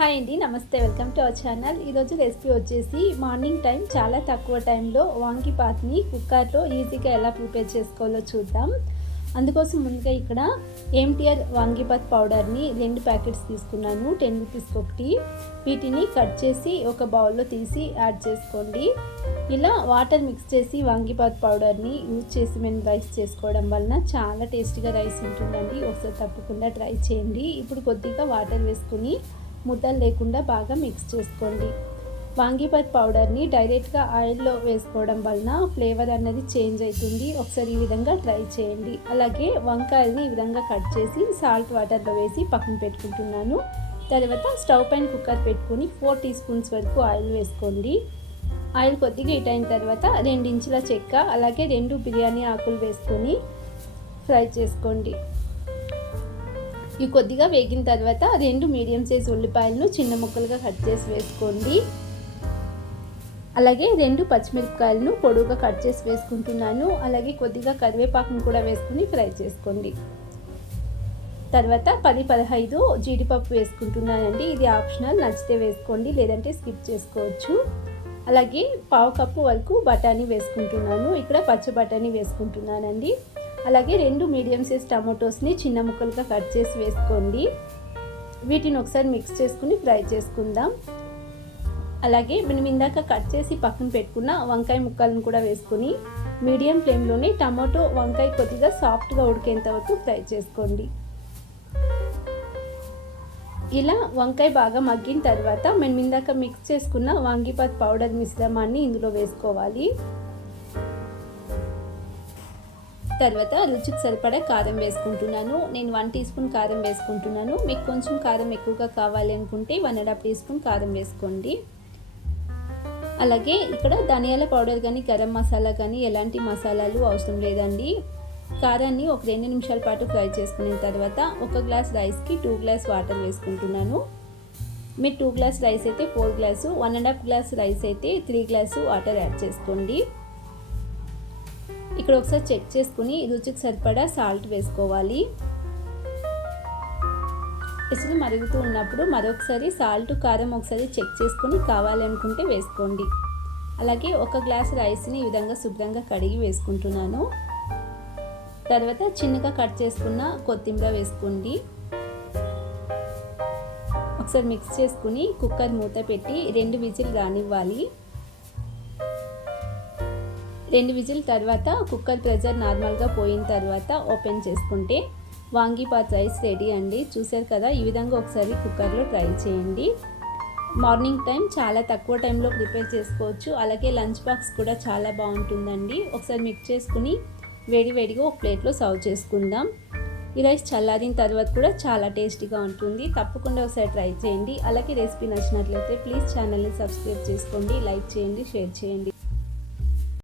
Hi అండి, నమస్తే. Welcome to our channel. ఈరోజు రెసిపీ వచ్చేసి మార్నింగ్ టైం చాలా తక్కువ టైంలో వాంగిబాత్ని కుక్కర్లో ఈజీగా ఎలా ప్రిపేర్ చేసుకోవాలో చూద్దాం. అందుకోసం ముందుగా ఇక్కడ ఎంటీఆర్ వాంగిబాత్ పౌడర్ని 2 ప్యాకెట్స్ తీసుకున్నాను, 10 రూపీస్కి ఒకటి. వీటిని కట్ చేసి ఒక బౌల్లో తీసి యాడ్ చేసుకోండి. ఇలా వాటర్ మిక్స్ చేసి వాంగిబాత్ పౌడర్ని యూజ్ చేసి మేము రైస్ చేసుకోవడం వలన చాలా టేస్టీగా రైస్ ఉంటుందండి. ఒకసారి తప్పకుండా ట్రై చేయండి. ఇప్పుడు కొద్దిగా వాటర్ వేసుకుని ముద్దలు లేకుండా బాగా మిక్స్ చేసుకోండి. వాంగిబాత్ పౌడర్ని డైరెక్ట్గా ఆయిల్లో వేసుకోవడం వలన ఫ్లేవర్ అనేది చేంజ్ అవుతుంది. ఒకసారి ఈ విధంగా ట్రై చేయండి. అలాగే వంకాయల్ని ఈ విధంగా కట్ చేసి సాల్ట్ వాటర్లో వేసి పక్కన పెట్టుకుంటున్నాను. తర్వాత స్టవ్ పైన కుక్కర్ పెట్టుకుని 4 టీ స్పూన్స్ వరకు ఆయిల్ వేసుకోండి. ఆయిల్ కొద్దిగా హీట్ అయిన తర్వాత 2 ఇంచుల చెక్క అలాగే 2 బిర్యానీ ఆకులు వేసుకొని ఫ్రై చేసుకోండి. ఇవి కొద్దిగా వేగిన తర్వాత 2 మీడియం సైజ్ ఉల్లిపాయలను చిన్న ముక్కలుగా కట్ చేసి వేసుకోండి. అలాగే 2 పచ్చిమిరపకాయలను పొడువుగా కట్ చేసి వేసుకుంటున్నాను. అలాగే కొద్దిగా కరివేపాకును కూడా వేసుకుని ఫ్రై చేసుకోండి. తర్వాత 10-15 జీడిపప్పు వేసుకుంటున్నానండి. ఇది ఆప్షనల్, నచ్చితే వేసుకోండి లేదంటే స్కిప్ చేసుకోవచ్చు. అలాగే 1/2 కప్పు వరకు బఠానీ వేసుకుంటున్నాను. ఇక్కడ పచ్చి బఠానీ వేసుకుంటున్నానండి. అలాగే 2 మీడియం సైజ్ టమాటోస్ని చిన్న ముక్కలుగా కట్ చేసి వేసుకోండి. వీటిని ఒకసారి మిక్స్ చేసుకుని ఫ్రై చేసుకుందాం. అలాగే మనం ఇందాక కట్ చేసి పక్కన పెట్టుకున్న వంకాయ ముక్కలను కూడా వేసుకుని మీడియం ఫ్లేమ్లోనే టమాటో వంకాయ కొద్దిగా సాఫ్ట్గా ఉడికేంత వరకు ఫ్రై చేసుకోండి. ఇలా వంకాయ బాగా మగ్గిన తర్వాత మనం ఇందాక మిక్స్ చేసుకున్న వాంగిబాత్ పౌడర్ మిశ్రమాన్ని ఇందులో వేసుకోవాలి. తర్వాత రుచికి సరిపడా కారం వేసుకుంటున్నాను. నేను 1 టీ స్పూన్ కారం వేసుకుంటున్నాను. మీకు కొంచెం కారం ఎక్కువగా కావాలి అనుకుంటే 1.5 టీ స్పూన్ కారం వేసుకోండి. అలాగే ఇక్కడ ధనియాల పౌడర్ కానీ గరం మసాలా కానీ ఎలాంటి మసాలాలు అవసరం లేదండి. కారాన్ని ఒక 2 నిమిషాల పాటు ఫ్రై చేసుకున్న తర్వాత 1 గ్లాస్ రైస్కి 2 గ్లాస్ వాటర్ వేసుకుంటున్నాను. మీరు 2 గ్లాస్ రైస్ అయితే 4 గ్లాసు, 1.5 గ్లాస్ రైస్ అయితే 3 గ్లాసు వాటర్ యాడ్ చేసుకోండి. ఇక్కడ ఒకసారి చెక్ చేసుకుని రుచికి సరిపడా సాల్ట్ వేసుకోవాలి. ఇసులు మరుగుతూ ఉన్నప్పుడు మరొకసారి సాల్ట్ కారం ఒకసారి చెక్ చేసుకుని కావాలనుకుంటే వేసుకోండి. అలాగే 1 గ్లాస్ రైస్ని ఈ విధంగా శుభ్రంగా కడిగి వేసుకుంటున్నాను. తర్వాత చిన్నగా కట్ చేసుకున్న కొత్తిమీర వేసుకోండి. ఒకసారి మిక్స్ చేసుకుని కుక్కర్ మూత పెట్టి 2 విజిల్ రానివ్వాలి. 2 విజిల్ తర్వాత కుక్కర్ ప్రెజర్ నార్మల్గా పోయిన తర్వాత ఓపెన్ చేసుకుంటే వాంగిబాత్ రైస్ రెడీ అండి. చూసారు కదా, ఈ విధంగా ఒకసారి కుక్కర్లో ట్రై చేయండి. మార్నింగ్ టైం చాలా తక్కువ టైంలో ప్రిపేర్ చేసుకోవచ్చు. అలాగే లంచ్ బాక్స్ కూడా చాలా బాగుంటుందండి. ఒకసారి మిక్స్ చేసుకుని వేడివేడిగా ఒక ప్లేట్లో సర్వ్ చేసుకుందాం. ఈ రైస్ చల్లారిన తర్వాత కూడా చాలా టేస్టీగా ఉంటుంది. తప్పకుండా ఒకసారి ట్రై చేయండి. అలాగే రెసిపీ నచ్చినట్లయితే ప్లీజ్ ఛానల్ని సబ్స్క్రైబ్ చేసుకోండి, లైక్ చేయండి, షేర్ చేయండి.